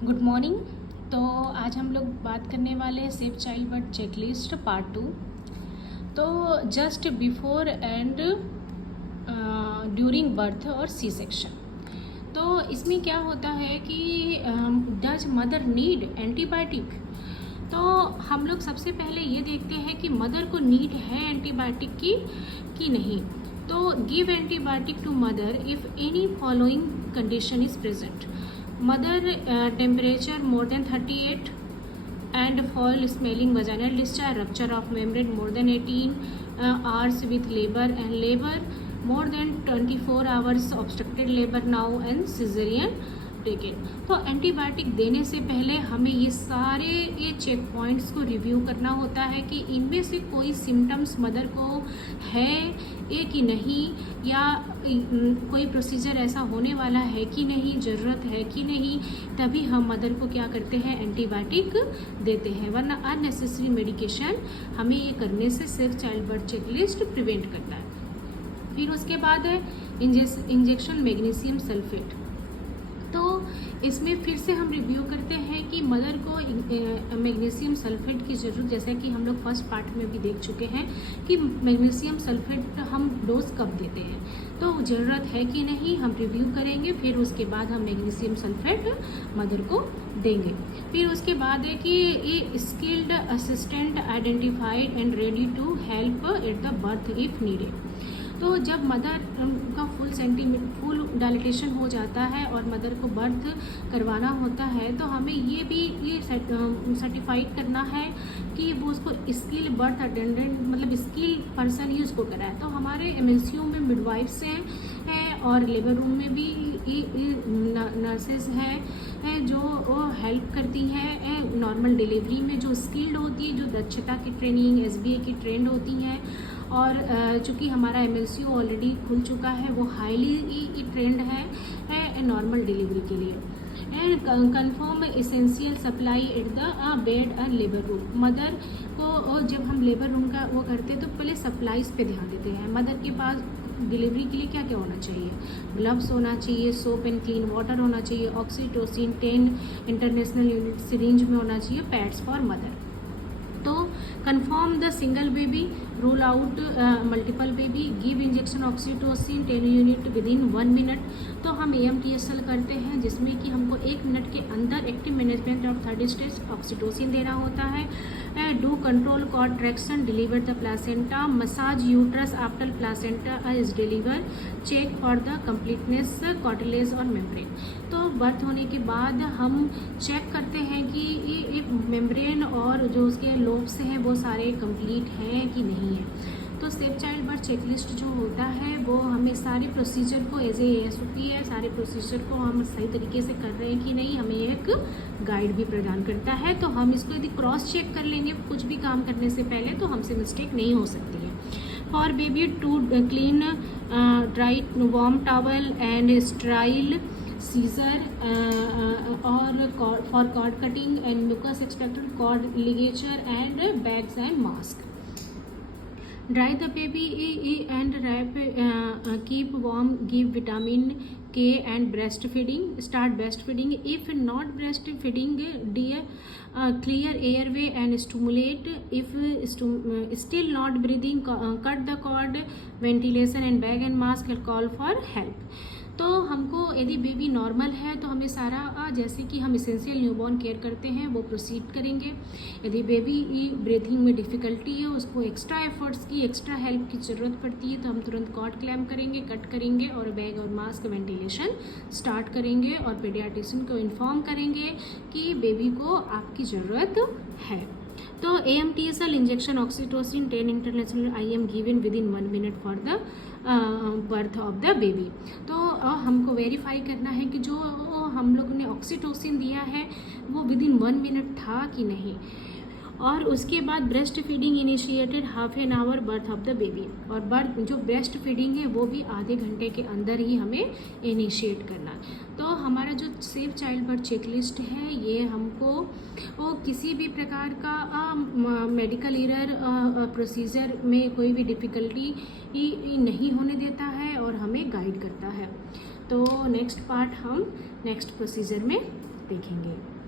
Good morning. तो आज हम लोग बात करने वाले हैं safe child birth checklist part 2। तो just before and during birth और सी सेक्शन, तो इसमें क्या होता है कि डज मदर नीड एंटीबायोटिक। तो हम लोग सबसे पहले ये देखते हैं कि मदर को नीड है एंटीबायोटिक की कि नहीं। तो give antibiotic to mother if any following condition is present. Mother temperature more than 38 and foul smelling vaginal discharge, rupture of membrane more than 18 hours with labor and labor more than 24 hours, obstructed labor now and cesarean taken. तो antibiotic देने से पहले हमें ये check points को review करना होता है कि इनमें से कोई सिम्टम्स मदर को है कि नहीं, या कोई प्रोसीजर ऐसा होने वाला है कि नहीं, ज़रूरत है कि नहीं। तभी हम मदर को क्या करते हैं, एंटीबायोटिक देते हैं, वरना अननेसेसरी मेडिकेशन हमें ये करने से सिर्फ चाइल्ड बर्थ चेकलिस्ट प्रिवेंट करता है। फिर उसके बाद है इंजेक्शन मैग्नीशियम सल्फेट। तो इसमें फिर से हम रिव्यू करते हैं कि मदर को मैग्नीशियम सल्फेट की ज़रूरत, जैसा कि हम लोग फर्स्ट पार्ट में भी देख चुके हैं कि मैग्नीशियम सल्फेट हम डोज कब देते हैं, तो ज़रूरत है कि नहीं हम रिव्यू करेंगे। फिर उसके बाद हम मैग्नीशियम सल्फेट मदर को देंगे। फिर उसके बाद है कि ये skilled assistant identified and ready to help at the birth if needed. तो जब मदर का फुल डायलिटेशन हो जाता है और मदर को बर्थ करवाना होता है, तो हमें ये सर्टिफाइड करना है कि वो उसको स्किल बर्थ अटेंडेंट, मतलब स्किल पर्सन ही उसको कराए। तो हमारे एमएलसीयू में मिडवाइफ्स हैं और लेबर रूम में भी नर्सेज हैं जो हेल्प करती हैं नॉर्मल डिलीवरी में, जो स्किल्ड होती है, जो दक्षता की ट्रेनिंग एसबीए की ट्रेंड होती हैं। और चूँकि हमारा एमएलसीयू ऑलरेडी खुल चुका है, वो हाईली ट्रेंड है नॉर्मल डिलीवरी के लिए। And confirm essential supply at the bed and labour room. Mother को जब हम लेबर रूम का वो करते हैं तो पहले सप्लाईज पे ध्यान देते हैं। मदर के पास डिलीवरी के लिए क्या क्या होना चाहिए, ग्लव्स होना चाहिए, सोप एंड क्लीन वाटर होना चाहिए, ऑक्सीटोसिन 10 इंटरनेशनल यूनिट सिरिंज में होना चाहिए, पैड्स फॉर मदर। तो confirm the single baby, rule out multiple baby, give injection oxytocin 10 unit with in 1 minute. तो हम AMTSL करते हैं जिसमें कि हमको 1 मिनट के अंदर active management of 3rd stage oxytocin देना होता है। Do control contraction, deliver the placenta, massage uterus after placenta is deliver, check for the completeness cartilage और मेम्ब्रेन। तो बर्थ होने के बाद हम चेक करते हैं कि ये मेम्ब्रेन और जो उसके लोब्स हैं वो सारे कंप्लीट हैं कि नहीं है। तो सेफ चाइल्ड बर्थ चेकलिस्ट जो होता है वो हमें सारे प्रोसीजर को एज ए SOP है, सारे प्रोसीजर को हम सही तरीके से कर रहे हैं कि नहीं, हमें एक गाइड भी प्रदान करता है। तो हम इसको यदि क्रॉस चेक कर लेंगे कुछ भी काम करने से पहले, तो हमसे मिस्टेक नहीं हो सकती है। For baby to clean dry warm towel and sterile scissor और for cord cutting and mucus extracted cord ligature and bags and mask. Dry the baby and wrap, keep warm, give vitamin K and breastfeeding. Start breastfeeding. If not breastfeeding, clear airway and stimulate. If still not breathing, cut the cord, ventilation and bag and mask and call for help. तो हमको यदि baby normal है तो हमें सारा जैसे कि हम एसेंशियल न्यूबॉर्न केयर करते हैं वो प्रोसीड करेंगे। यदि बेबी ब्रीथिंग में डिफ़िकल्टी है, उसको एक्स्ट्रा एफर्ट्स की, एक्स्ट्रा हेल्प की ज़रूरत पड़ती है, तो हम तुरंत कॉर्ड क्लैम्प करेंगे, कट करेंगे और बैग और मास्क वेंटिलेशन स्टार्ट करेंगे और पीडियाट्रिशियन को इन्फॉर्म करेंगे कि बेबी को आपकी ज़रूरत है। तो AMTSL injection oxytocin 10 international IM given with in 1 minute for the birth of the baby. तो हमको वेरीफाई करना है कि जो हम लोगों ने ऑक्सीटोसिन दिया है वो विद इन 1 मिनट था कि नहीं। और उसके बाद breast feeding initiated half an hour birth of the baby. और बर्थ जो ब्रेस्ट फीडिंग है वो भी आधे घंटे के अंदर ही हमें इनिशिएट करना। तो हमारा जो सेफ चाइल्ड बर्थ चेकलिस्ट है ये हमको वो किसी भी प्रकार का मेडिकल एरर प्रोसीजर में कोई भी डिफ़िकल्टी नहीं होने देता है और हमें गाइड करता है। तो नेक्स्ट पार्ट हम नेक्स्ट प्रोसीजर में देखेंगे।